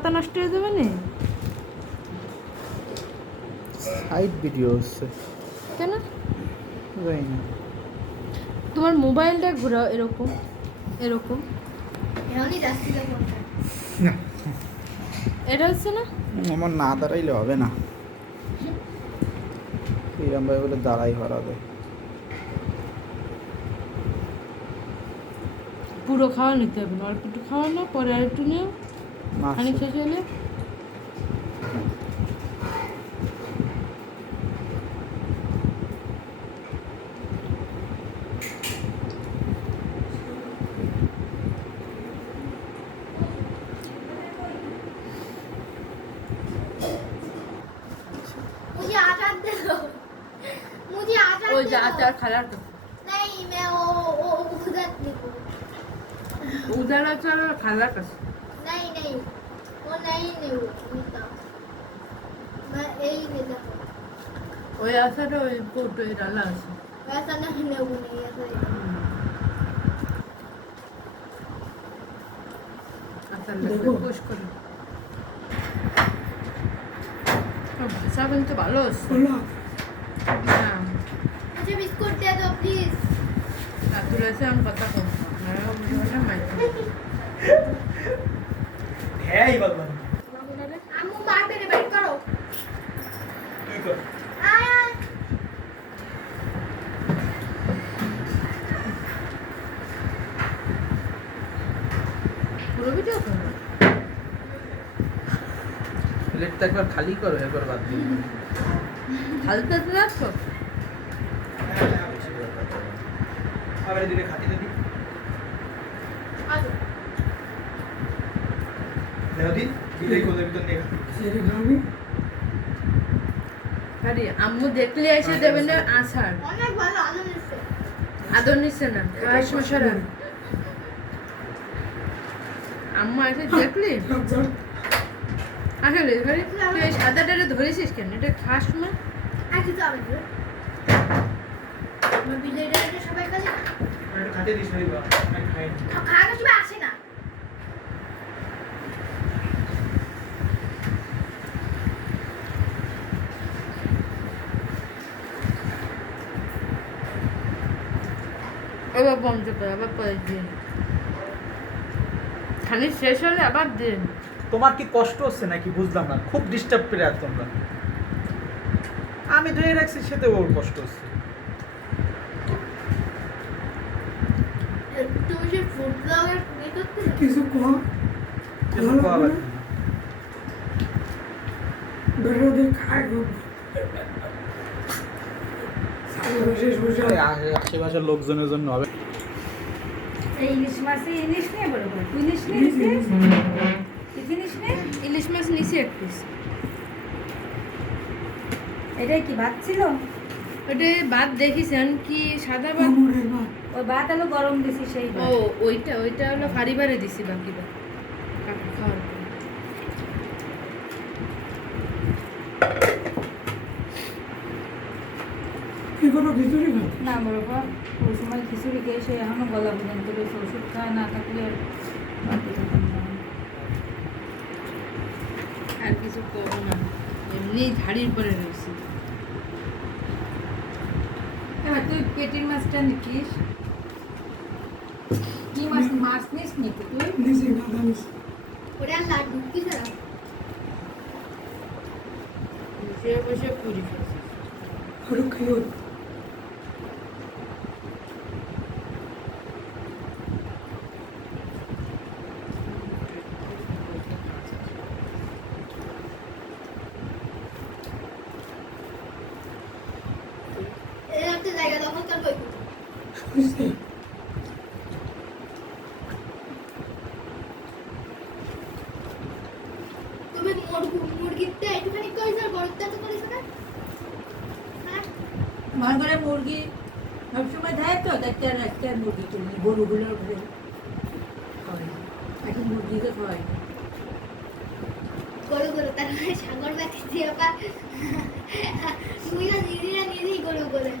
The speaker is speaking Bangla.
পাতা নষ্ট হয়ে যাবে না? সাইড ভিডিও হচ্ছে কেন? জানি না। তোমার মোবাইলটা ঘোরাও এরকম এরকম। না, এটা হচ্ছে না? আমার না দাঁড়াইলে হবে না। শ্রীরাম ভাই বলে দাঁড়াই হরাবে। পুরো খাওয়া নিতে হবে না, অল্প একটু খাওয়া না, পরে আর একটু নিও, খানিক শেষ হলে। मुझे आचार दे दो, मुझे आचार ওই दे যে दो। আচার খালার তো नहीं मैं वो उधर लिखो। উদার আচার খালার কাছে। नहीं नहीं वो नहीं लेता, मैं यही लेता हूँ। ওই আচারে ওই কৌটো ডালা আছে। वैसा नहीं लेऊंगी ऐसा ही। আচার লাগবে পুশ করে। ভাষা কিন্তু ভালো আছে। হ্যাঁ, मुझे बिस्कुट दे दो प्लीज। রাতুল আছে আমি কথা কম। আপনারাও বুঝবেন না মাইক। হ্যাঁ বাবা अम्मू बाहर मेरे बैठ करो। কি কর आया পুরো ভিডিও করো। প্লেটটা একবার খালি করো, একবার বাদ দিও। হালকা রাখো। আবার দিকে খাতিতে দি आ जाओ। দাও দি দিলে কোদের ভিতর নিয়ে সেরি খাবি। আরে আম্মু দেখলে এসে দেবে না আচার। অনেক ভালো আনন্দ নিচ্ছে। আদর নিচ্ছে না, খাস মশারা। আম্মু এসে দেখলি আসলে ঘরে তুই এই সাদাটারে ধরেছিস কেন? এটা খাস না? আর কিছু হবে না। আমার বিলের এটা সবাই খালি একটু খাতে দিস ভাই বাবা, আমি খাই না। খাওয়ার সময় আসে না। এবার বন্ধ করে আবার পরে দিন, খালি শেষ হলে আবার দিন। তোমার কি কষ্ট হচ্ছে নাকি বুঝলাম না, খুব ডিস্টার্ব করে আর তোমরা। আমি ধরে রাখছি সেতে ওর কষ্ট হচ্ছে। তুমি যে ফুড ব্লগার নিয়ে করতে কিছু কম কিছু খাওয়া লাগবে না। বেরোদের খায় খুব শেষ বসে ওই আশেপাশের লোকজনের জন্য হবে। ইলিশ মাছে ইলিশ নিয়ে বরাবর ইলিশ নিয়ে জিনিস নে ইলিশ মাছ নিচে এক পিস। এটাই কি ভাত ছিল? ওটা ভাত দেখিছেন কি সাদা ভাত? কোমরের ভাত ওই ভাত আলো গরম দিছি সেই ও ভাত। ওইটা হলো ফারিবারে দিছি বাকি ভাত খাওয়ার পর। কি কোনো খিচুড়ি খাও? না বরাবর ওই সময় খিচুড়ি খেয়ে সে এখনো গলা পর্যন্ত রয়েছে, ওষুধ খায় না থাকলে আর ভাত খেতাম না। আর কিছু করবো না, এমনি ঝাড়ির পরে রয়েছি। এবার তুই পেটির মাছটা নিতিস, কি মাছ মাছ নিস নিতে তুই? নিজে গাদা নিস ওটা লাড্ডু কি ছাড়া বসে বসে পুরি খাচ্ছি। ওটা খেয়ে এর একটা জায়গা দখল করবো। বুঝতে তুমি মুরগিতে একটুখানি করেছো আর বড়টা তো করেছো না? হ্যাঁ আমার ঘরে মুরগি সবসময় দেয় তো, দেখতে আর আজকে আর মুরগি কিনি গরুগুলোর ঘরে হয় না। এখন মুরগিকে খাওয়াই না। গরু গরু তার মানে সাগর বাতি দিয়ে আবার তুমি না নিজেরা নিজেই গরু করে